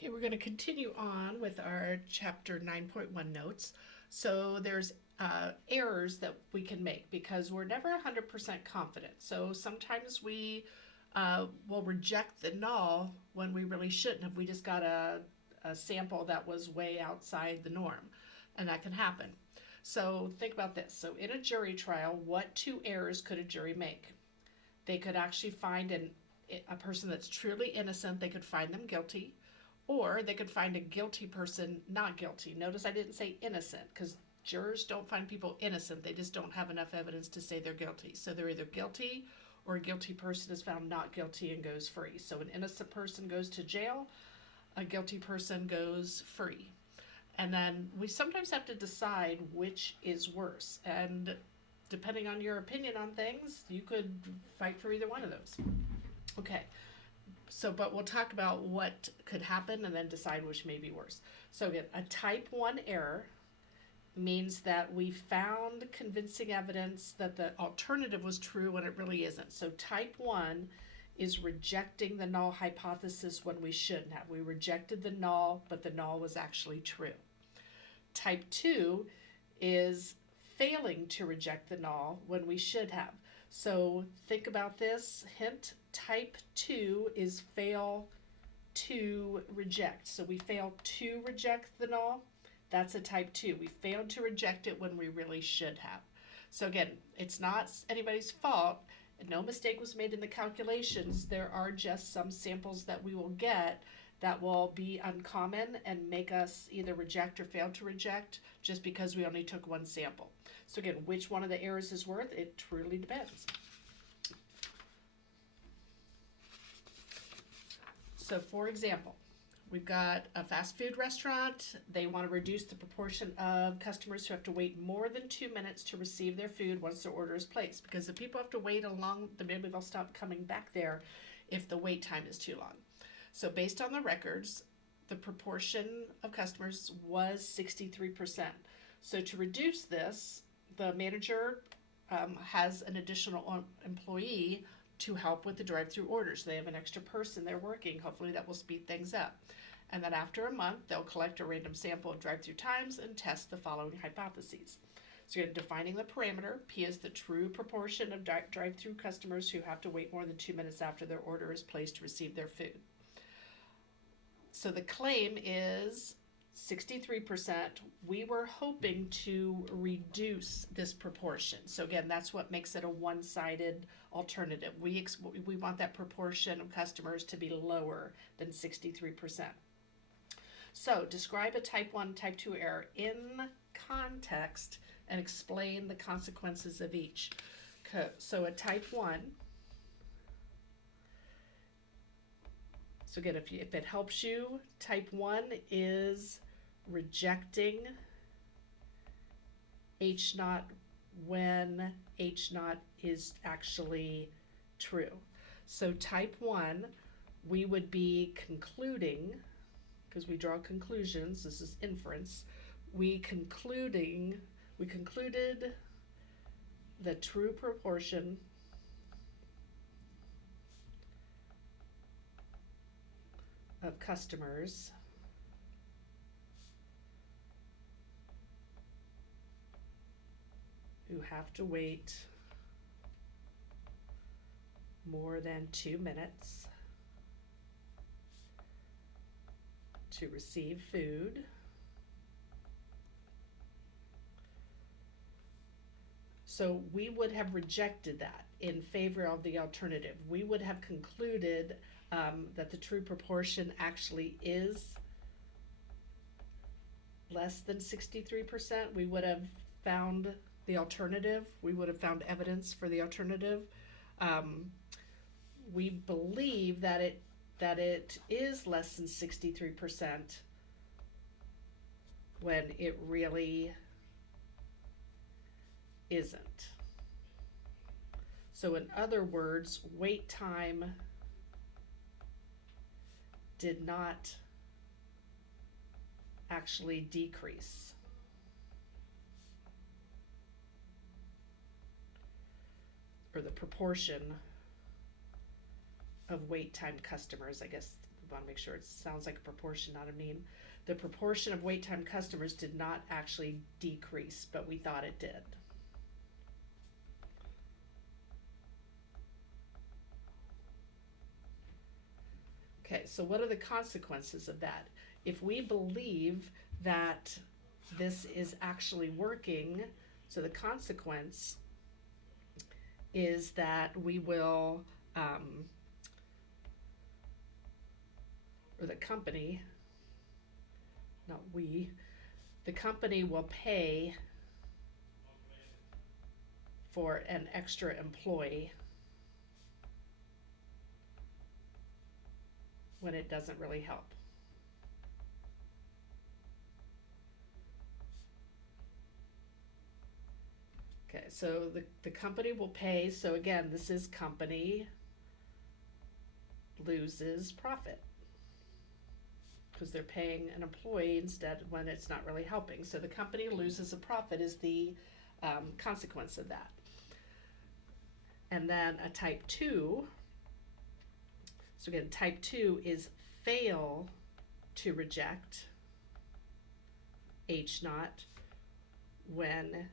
Okay, we're going to continue on with our chapter 9.1 notes. So there's errors that we can make because we're never 100% confident. So sometimes we will reject the null when we really shouldn't have. We just got a sample that was way outside the norm, and that can happen. So think about this. So in a jury trial, what two errors could a jury make? They could actually find a person that's truly innocent, they could find them guilty, or they could find a guilty person not guilty. Notice I didn't say innocent because jurors don't find people innocent. They just don't have enough evidence to say they're guilty. So they're either guilty or a guilty person is found not guilty and goes free. So an innocent person goes to jail, a guilty person goes free. And then we sometimes have to decide which is worse. And depending on your opinion on things, you could fight for either one of those. Okay, so but we'll talk about what could happen and then decide which may be worse. So again, a type 1 error means that we found convincing evidence that the alternative was true when it really isn't. So type 1 is rejecting the null hypothesis when we shouldn't have. We rejected the null, but the null was actually true. Type 2 is failing to reject the null when we should have. So think about this. Hint, type 2 is fail to reject. So we fail to reject the null. That's a type 2. We failed to reject it when we really should have. So again, it's not anybody's fault. No mistake was made in the calculations. There are just some samples that we will get that will be uncommon and make us either reject or fail to reject just because we only took one sample. So again, which one of the errors is worth? It truly depends. So for example, we've got a fast food restaurant. They want to reduce the proportion of customers who have to wait more than 2 minutes to receive their food once their order is placed. Because if people have to wait maybe they'll stop coming back there if the wait time is too long. So based on the records, the proportion of customers was 63%. So to reduce this, the manager has an additional employee to help with the drive-through orders. They have an extra person there working. Hopefully that will speed things up. And then after a month, they'll collect a random sample of drive-through times and test the following hypotheses. So you're defining the parameter. P is the true proportion of drive-through customers who have to wait more than 2 minutes after their order is placed to receive their food. So the claim is 63%. We were hoping to reduce this proportion. So again, that's what makes it a one-sided alternative. We want that proportion of customers to be lower than 63%. So describe a type 1, type 2 error in context and explain the consequences of each. So a type 1, so again, if it helps you, type 1 is rejecting H naught when H naught is actually true. So type 1, we would be concluding, because we draw conclusions, this is inference, we concluded the true proportion of customers who have to wait more than 2 minutes to receive food so we would have rejected that in favor of the alternative. We would have concluded that the true proportion actually is less than 63%. We would have found the alternative. We would have found evidence for the alternative. We believe that it is less than 63% when it really isn't. So in other words, wait time did not actually decrease. Or the proportion of wait time customers, I guess want to make sure it sounds like a proportion, not a mean. The proportion of wait time customers did not actually decrease, but we thought it did. Okay, so what are the consequences of that? If we believe that this is actually working, so the consequence is that we will, or the company, not we, the company will pay for an extra employee when it doesn't really help. Okay, so the company will pay, so again, this is company loses profit because they're paying an employee instead when it's not really helping. So the company loses a profit is the consequence of that. And then a type 2, so again, type 2 is fail to reject H naught when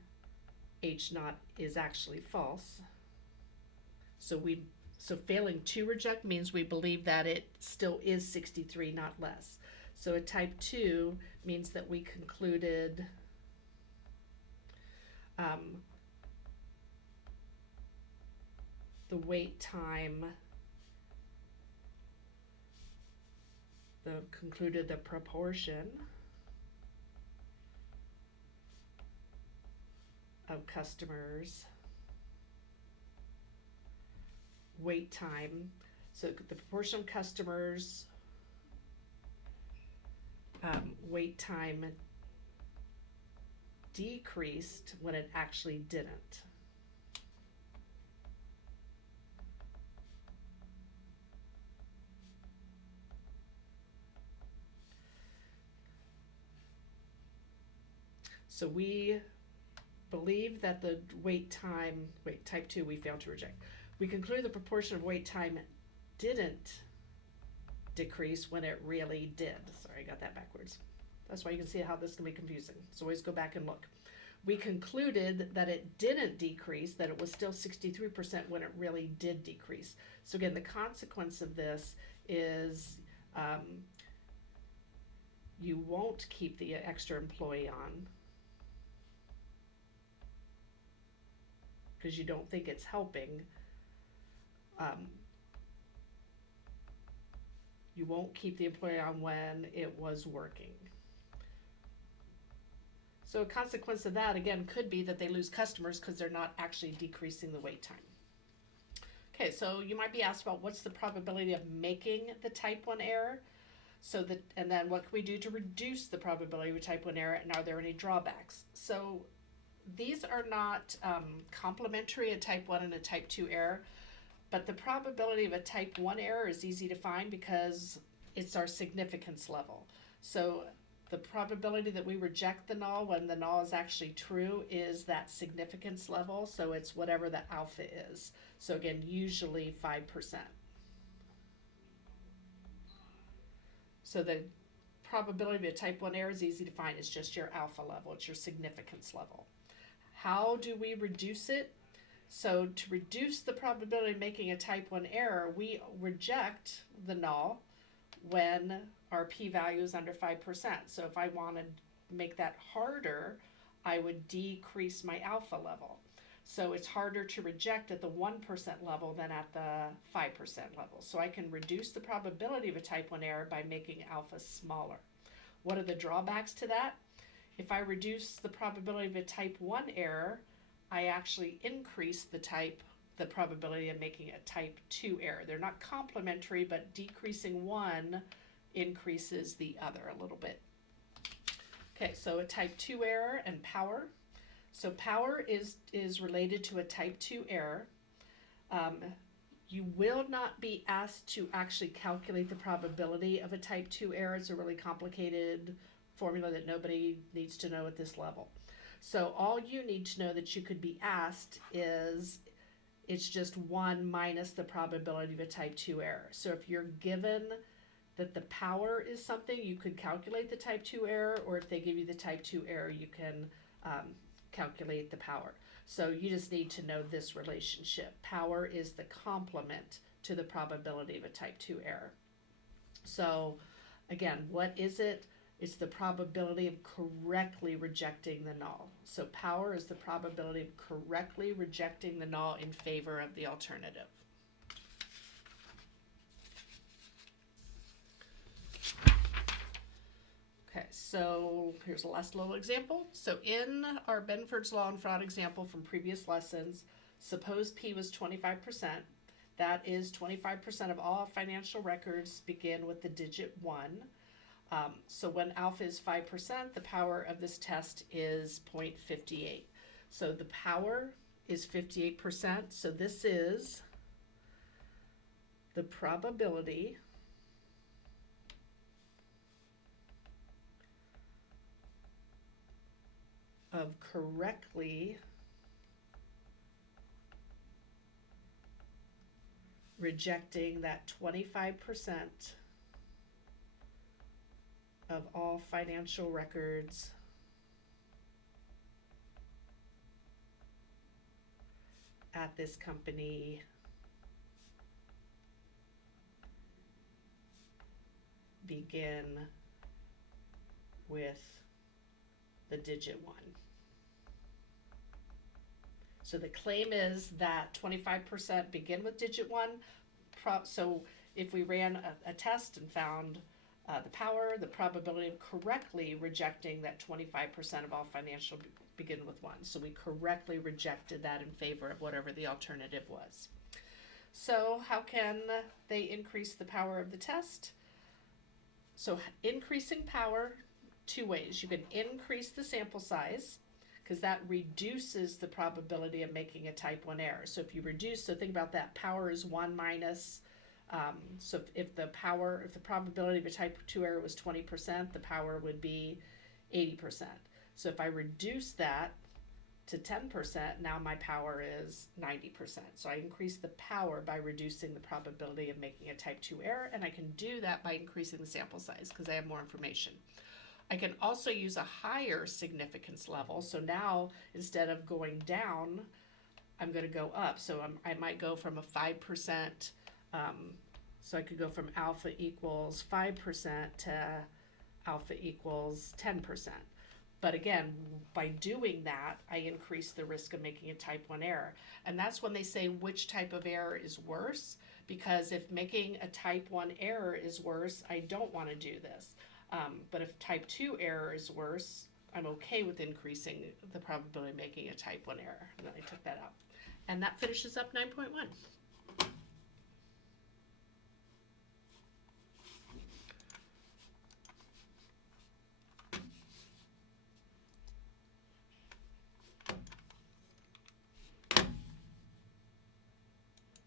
H naught is actually false. So failing to reject means we believe that it still is 63, not less. So a type 2 means that we concluded the wait time, concluded the proportion of customers wait time, so the proportion of customers wait time decreased when it actually didn't. So we believe that the type 2 we failed to reject. We conclude the proportion of wait time didn't decrease when it really did. Sorry, I got that backwards. That's why you can see how this can be confusing. So always go back and look. We concluded that it didn't decrease, that it was still 63% when it really did decrease. So again, the consequence of this is you won't keep the extra employee on because you don't think it's helping. You won't keep the employee on when it was working. So a consequence of that, again, could be that they lose customers because they're not actually decreasing the wait time. Okay, so you might be asked about what's the probability of making the type 1 error? And then what can we do to reduce the probability of a type 1 error, and are there any drawbacks? So these are not complementary, a type 1 and a type 2 error, but the probability of a type 1 error is easy to find because it's our significance level. So the probability that we reject the null when the null is actually true is that significance level, so it's whatever the alpha is. So again, usually 5%. So the probability of a type 1 error is easy to find. It's just your alpha level, it's your significance level. How do we reduce it? So to reduce the probability of making a type 1 error, we reject the null when our p-value is under 5%. So if I want to make that harder, I would decrease my alpha level. So it's harder to reject at the 1% level than at the 5% level. So I can reduce the probability of a type 1 error by making alpha smaller. What are the drawbacks to that? If I reduce the probability of a type 1 error, I actually increase the probability of making a type 2 error. They're not complementary, but decreasing one increases the other a little bit. Okay, so a type 2 error and power. So power is related to a type 2 error. You will not be asked to actually calculate the probability of a type 2 error. It's a really complicated formula that nobody needs to know at this level. So all you need to know that you could be asked is it's just 1 minus the probability of a type 2 error. So if you're given that the power is something, you could calculate the type 2 error, or if they give you the type 2 error, you can calculate the power. So you just need to know this relationship. Power is the complement to the probability of a type 2 error. So again, what is it? It's the probability of correctly rejecting the null. So power is the probability of correctly rejecting the null in favor of the alternative. Okay, so here's the last little example. So in our Benford's Law and Fraud example from previous lessons, suppose P was 25%. That is 25% of all financial records begin with the digit 1. So when alpha is 5%, the power of this test is 0.58. So the power is 58%. So this is the probability of correctly rejecting that 25% of all financial records at this company begin with the digit 1. So the claim is that 25% begin with digit 1. So if we ran a test and found the power, the probability of correctly rejecting that 25% of all financial begin with 1. So we correctly rejected that in favor of whatever the alternative was. So how can they increase the power of the test? So increasing power, 2 ways. You can increase the sample size, because that reduces the probability of making a type 1 error. So if you reduce, so think about that, power is 1 minus, so if the probability of a type 2 error was 20%, the power would be 80%. So if I reduce that to 10%, now my power is 90%. So I increase the power by reducing the probability of making a type 2 error, and I can do that by increasing the sample size because I have more information. I can also use a higher significance level. So now instead of going down, I'm going to go up. So I might go from a 5%, so I could go from alpha equals 5% to alpha equals 10%. But again, by doing that, I increase the risk of making a type 1 error. And that's when they say which type of error is worse, because if making a type 1 error is worse, I don't want to do this. But if type 2 error is worse, I'm okay with increasing the probability of making a type 1 error. And then I took that out. And that finishes up 9.1.